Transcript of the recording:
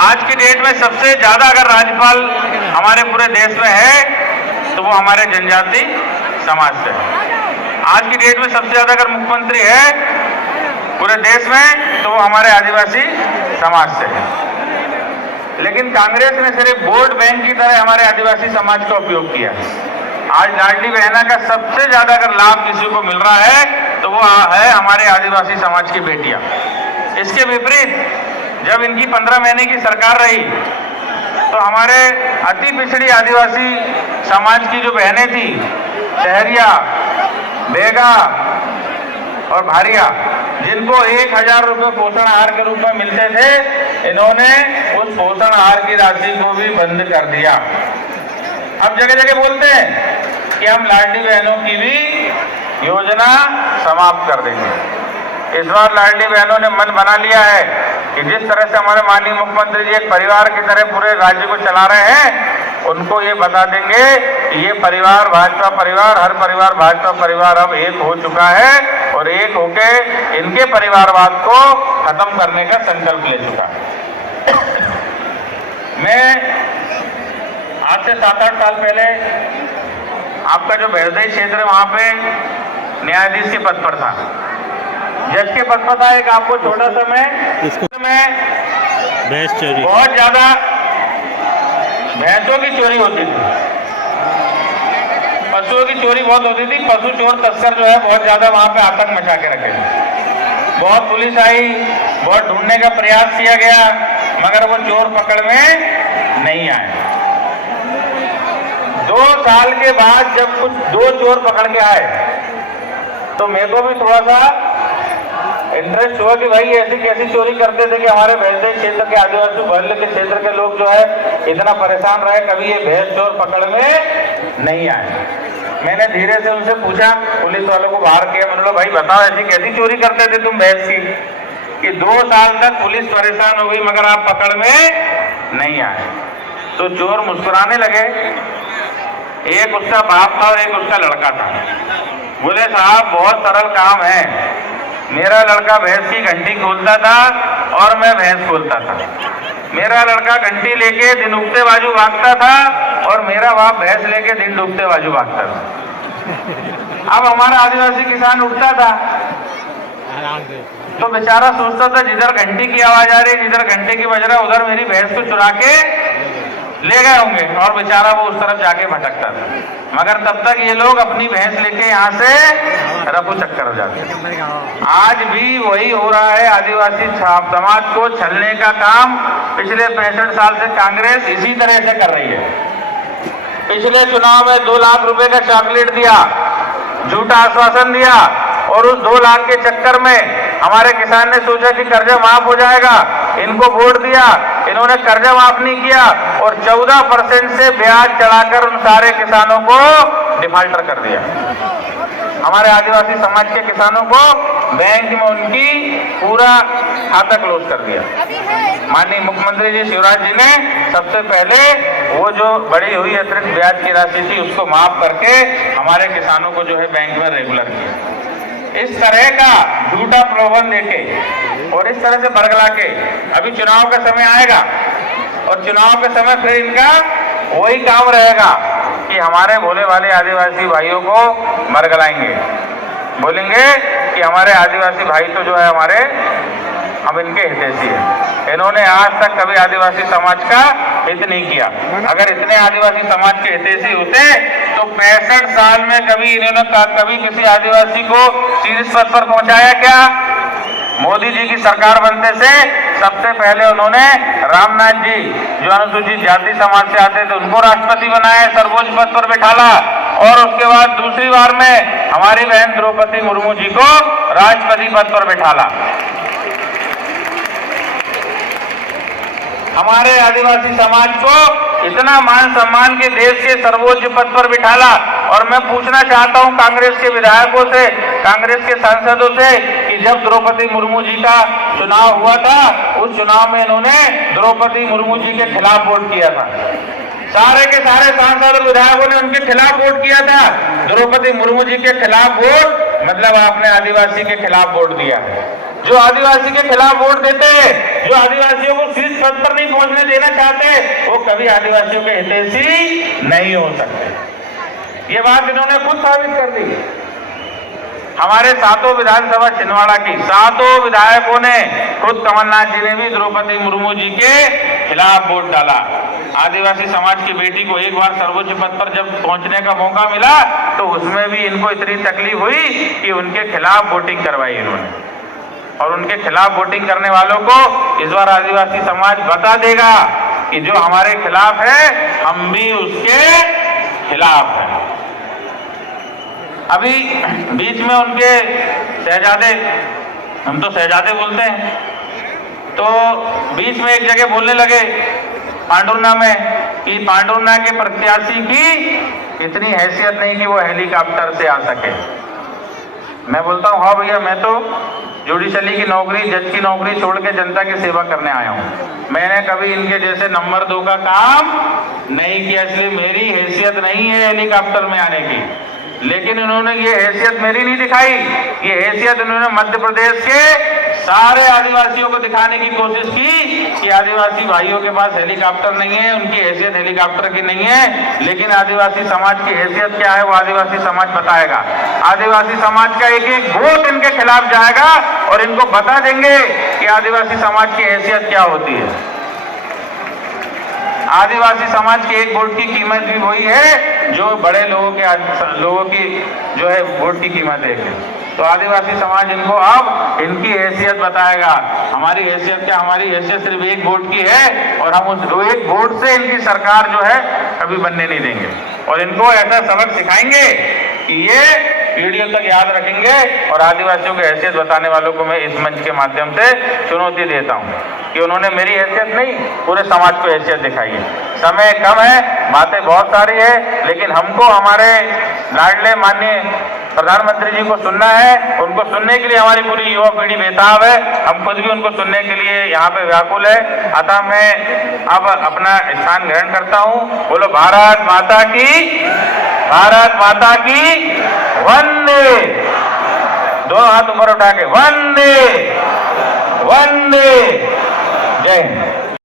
आज की डेट में सबसे ज्यादा अगर राज्यपाल हमारे पूरे देश में है तो वो हमारे जनजाति समाज से है। आज की डेट में सबसे ज्यादा अगर मुख्यमंत्री है पूरे देश में तो वो हमारे आदिवासी समाज से है। लेकिन कांग्रेस ने सिर्फ वोट बैंक की तरह हमारे आदिवासी समाज का उपयोग किया। आज लाडली बहना का सबसे ज्यादा अगर लाभ किसी को मिल रहा है तो वो है हमारे आदिवासी समाज की बेटियां। इसके विपरीत जब इनकी 15 महीने की सरकार रही तो हमारे अति पिछड़ी आदिवासी समाज की जो बहनें थी, शहरिया, बेगा और भारिया, जिनको 1000 रुपये पोषण आहार के रूप में मिलते थे, इन्होंने उस पोषण आहार की राशि को भी बंद कर दिया। अब जगह जगह बोलते हैं कि हम लाडली बहनों की भी योजना समाप्त कर देंगे। इस बार लाडली बहनों ने मन बना लिया है कि जिस तरह से हमारे माननीय मुख्यमंत्री जी एक परिवार की तरह पूरे राज्य को चला रहे हैं, उनको ये बता देंगे कि ये परिवार भाजपा परिवार, हर परिवार भाजपा परिवार अब एक हो चुका है और एक होके इनके परिवारवाद को खत्म करने का संकल्प ले चुका है। मैं आज से 7-8 साल पहले आपका जो भैरवदेही क्षेत्र है वहां पे न्यायाधीश के पद पर था, जज के पद पर था। एक आपको छोटा सा मैं भैंस चोरी, बहुत ज्यादा भैंसों की चोरी होती थी, पशुओं की चोरी बहुत होती थी। पशु चोर तस्कर जो है बहुत ज्यादा वहां पे आतंक मचा के रखे थे। बहुत पुलिस आई, बहुत ढूंढने का प्रयास किया गया, मगर वो चोर पकड़ में नहीं आए। 2 साल के बाद जब कुछ 2 चोर पकड़ के आए तो मेरे को भी थोड़ा सा इंटरेस्ट हुआ कि भाई ऐसी कैसी चोरी करते थे कि हमारे भैंसदेही क्षेत्र के आदिवासी बहुल्य के क्षेत्र के लोग जो है इतना परेशान रहे, कभी ये भैंस चोर पकड़ में नहीं आए। मैंने धीरे से उनसे पूछा, पुलिस वालों को बाहर किया, मैंने बोला भाई बताओ ऐसी कैसी चोरी करते थे तुम भैंस की कि 2 साल तक पुलिस परेशान हो गई मगर आप पकड़ में नहीं आए। तो चोर मुस्कुराने लगे। एक उसका बाप था और एक उसका लड़का था। बोले साहब बहुत सरल काम है, मेरा लड़का भैंस की घंटी खोलता था और मैं भैंस खोलता था। मेरा लड़का घंटी लेके दिन उगते बाजू भागता था और मेरा बाप भैंस लेके दिन डूबते बाजू भागता था। अब हमारा आदिवासी किसान उठता था तो बेचारा सोचता था जिधर घंटी की आवाज आ रही, जिधर घंटे की बज रहा, उधर मेरी भैंस को चुरा के ले गए होंगे, और बेचारा वो उस तरफ जाके भटकता था। मगर तब तक ये लोग अपनी भैंस लेके यहाँ से रफू चक्कर हो जाते। आज भी वही हो रहा है। आदिवासी समाज को छलने का काम पिछले 65 साल से कांग्रेस इसी तरह से कर रही है। पिछले चुनाव में 2 लाख रुपए का चॉकलेट दिया, झूठा आश्वासन दिया, और उस 2 लाख के चक्कर में हमारे किसान ने सोचा कि कर्जा माफ हो जाएगा, इनको वोट दिया, इन्होंने कर्जा माफ नहीं किया और 14% से ब्याज चढ़ाकर उन सारे किसानों को डिफाल्टर कर दिया। हमारे आदिवासी समाज के किसानों को बैंक में उनकी पूरा खाता क्लोज कर दिया। माननीय मुख्यमंत्री जी शिवराज जी ने सबसे पहले वो जो बढ़ी हुई अतिरिक्त ब्याज की राशि थी उसको माफ करके हमारे किसानों को जो है बैंक में रेगुलर किया। इस तरह का झूठा प्रलोभन देके और इस तरह से बरगला के अभी चुनाव का समय आएगा और चुनाव के समय फिर इनका वही काम रहेगा कि हमारे भोले वाले आदिवासी भाइयों को बरगलाएंगे, बोलेंगे कि हमारे आदिवासी भाई तो जो है हमारे अब इनके हितैषी है। इन्होंने आज तक कभी आदिवासी समाज का हित नहीं किया। अगर इतने आदिवासी समाज के हितैषी होते तो 65 साल में कभी इन्होंने कभी किसी आदिवासी को शीर्ष पद पर पहुंचाया क्या? मोदी जी की सरकार बनते से सबसे पहले उन्होंने रामनाथ जी जो अनुसूचित जाति समाज से आते थे उनको राष्ट्रपति बनाया, सर्वोच्च पद पर बिठाला, और उसके बाद दूसरी बार में हमारी बहन द्रौपदी मुर्मू जी को राष्ट्रपति पद पर बिठाला। हमारे आदिवासी समाज को इतना मान सम्मान के देश के सर्वोच्च पद पर बिठाला। और मैं पूछना चाहता हूं कांग्रेस के विधायकों से, कांग्रेस के सांसदों से कि जब द्रौपदी मुर्मू जी का चुनाव हुआ था उस चुनाव में इन्होंने द्रौपदी मुर्मू जी के खिलाफ वोट किया था। सारे के सारे सांसद और विधायकों ने उनके खिलाफ वोट किया था। द्रौपदी मुर्मू जी के खिलाफ वोट मतलब आपने आदिवासी के खिलाफ वोट दिया। जो आदिवासी के खिलाफ वोट देते, जो आदिवासियों को शीर्ष पद पर नहीं पहुंचने देना चाहते, वो कभी आदिवासियों के हितैषी नहीं हो सकते। ये बात इन्होंने खुद साबित कर दी। हमारे सातों विधानसभा छिंदवाड़ा की सातों विधायकों ने, खुद कमलनाथ जी ने भी द्रौपदी मुर्मू जी के खिलाफ वोट डाला। आदिवासी समाज की बेटी को एक बार सर्वोच्च पद पर जब पहुंचने का मौका मिला तो उसमें भी इनको इतनी तकलीफ हुई कि उनके खिलाफ वोटिंग करवाई इन्होंने। और उनके खिलाफ वोटिंग करने वालों को इस बार आदिवासी समाज बता देगा कि जो हमारे खिलाफ है हम भी उसके खिलाफ हैं। अभी बीच में उनके शहजादे, हम तो शहजादे बोलते हैं, तो बीच में एक जगह बोलने लगे पांडुरना में कि पांडुरना के प्रत्याशी की इतनी हैसियत नहीं कि वो हेलीकॉप्टर से आ सके। मैं बोलता हूँ हाँ भैया, मैं तो जुडिशरी की नौकरी, जज की नौकरी छोड़ के जनता की सेवा करने आया हूँ। मैंने कभी इनके जैसे नंबर 2 का काम नहीं किया, इसलिए मेरी हैसियत नहीं है हेलीकॉप्टर में आने की। लेकिन उन्होंने ये हैसियत मेरी नहीं दिखाई, ये हैसियत उन्होंने मध्य प्रदेश के सारे आदिवासियों को दिखाने की कोशिश की कि आदिवासी भाइयों के पास हेलीकॉप्टर नहीं है, उनकी हैसियत हेलीकॉप्टर की नहीं है। लेकिन आदिवासी समाज की हैसियत क्या है वो आदिवासी समाज बताएगा। आदिवासी समाज का एक एक वोट इनके खिलाफ जाएगा और इनको बता देंगे कि आदिवासी समाज की हैसियत क्या होती है। आदिवासी समाज के एक वोट की कीमत भी वही है जो बड़े लोगों की जो है वोट की कीमत है। तो आदिवासी समाज इनको अब इनकी हैसियत बताएगा। हमारी हैसियत क्या, हमारी हैसियत सिर्फ एक वोट की है और हम उस एक वोट से इनकी सरकार जो है कभी बनने नहीं देंगे। और इनको ऐसा सबक सिखाएंगे कि ये पीढ़ियों तक याद रखेंगे। और आदिवासियों की हैसियत बताने वालों को मैं इस मंच के माध्यम से चुनौती देता हूँ कि उन्होंने मेरी हैसियत नहीं, पूरे समाज को हैसियत दिखाई है। समय कम है, बातें बहुत सारी है, लेकिन हमको हमारे लाडले माननीय प्रधानमंत्री जी को सुनना है। उनको सुनने के लिए हमारी पूरी युवा पीढ़ी बेताब है। हम खुद भी उनको सुनने के लिए यहाँ पे व्याकुल है। अतः मैं अब अपना स्थान ग्रहण करता हूँ। बोलो भारत माता की, भारत माता की वंदे। दोनों हाथ ऊपर उठा के वंदे वंदे। जय हिंद।